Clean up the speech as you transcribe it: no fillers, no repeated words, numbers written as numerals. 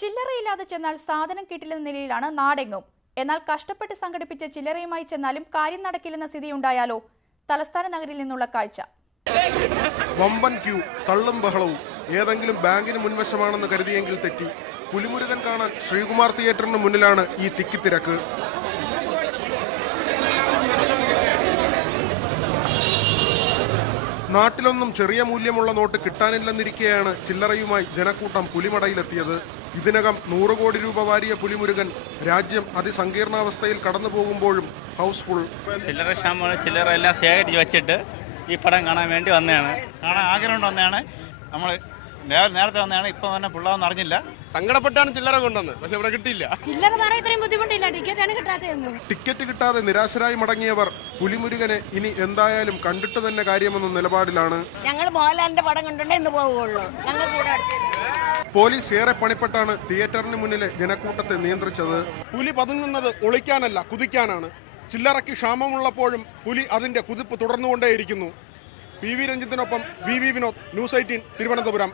ചില്ലറയില്ലാതെ ചെന്നാൽ സാധനം കിട്ടില്ലെന്ന നിലയിലാണ് നാടെങ്ങും. എന്നാൽ കഷ്ടപ്പെട്ട് സംഘടിപ്പിച്ച ചില്ലറയുമായി ചെന്നാലും കാര്യം നടക്കില്ലെന്ന സ്ഥിതിയുണ്ടായാലോ? തലസ്ഥാന നഗരിൽ നിന്നുള്ള കാഴ്ച. വമ്പൻ ക്യൂ, തള്ളും ബഹളവും. ഏതെങ്കിലും ബാങ്കിന് മുൻവശമാണെന്ന് കരുതിയെങ്കിൽ തെറ്റി. പുലിമുരുകൻ കാണാൻ ശ്രീകുമാർ തിയേറ്ററിന് മുന്നിലാണ് ഈ തിക്കിത്തിരക്ക്. നാട്ടിലൊന്നും ചെറിയ മൂല്യമുള്ള നോട്ട് കിട്ടാനില്ലെന്നിരിക്കെയാണ് ചില്ലറയുമായി ജനക്കൂട്ടം പുലിമടയിലെത്തിയത്. ഇതിനകം 100 കോടി രൂപ വാരിയ പുലിമുരുകൻ രാജ്യം അതിസങ്കീർണാവസ്ഥയിൽ കടന്നു പോകുമ്പോഴും ഹൗസ്ഫുൾ. ചില്ലറ ക്ഷാമമാണ്. ചില്ലറ എല്ലാം ശേഖരിച്ച് വെച്ചിട്ട് ഈ പടം കാണാൻ വേണ്ടി വന്നതാണ്. കാണാൻ ആഗ്രഹം വന്നതാണ്. നമ്മൾ നേരത്തെ വന്നതാണ്. ഇപ്പൊ തന്നെ പിള്ളാന്ന് അറിഞ്ഞില്ല. സങ്കടപ്പെട്ടാണ് ചില്ലറ കൊണ്ടുവന്നത്. പക്ഷെ ഇവിടെ കിട്ടിയില്ല. ചില്ലറ പറയാൻ ഇത്രയും ബുദ്ധിമുട്ടില്ല. ടിക്കറ്റ് കിട്ടാതെ നിരാശരായി മടങ്ങിയവർ പുലിമുരുകനെ ഇനി എന്തായാലും കണ്ടിട്ട് തന്നെ കാര്യമെന്ന നിലപാടിലാണ്. ഞങ്ങൾ മോഹൻലാലിന്റെ പടം കണ്ടുകൊണ്ടേ ഇന്ന് പോവുകയുള്ളൂ. ഞങ്ങൾ കൂടെ പോലീസ് ഏറെ പണിപ്പെട്ടാണ് തിയേറ്ററിന് മുന്നിലെ ജനക്കൂട്ടത്തെ നിയന്ത്രിച്ചത്. പുലി പതുങ്ങുന്നത് ഒളിക്കാനല്ല, കുതിക്കാനാണ്. ചില്ലറയ്ക്ക് ക്ഷാമമുള്ളപ്പോഴും പുലി അതിന്റെ കുതിപ്പ് തുടർന്നുകൊണ്ടേയിരിക്കുന്നു. PV രഞ്ജിത്തിനൊപ്പം VV Vinod, news 18 Thiruvananthapuram.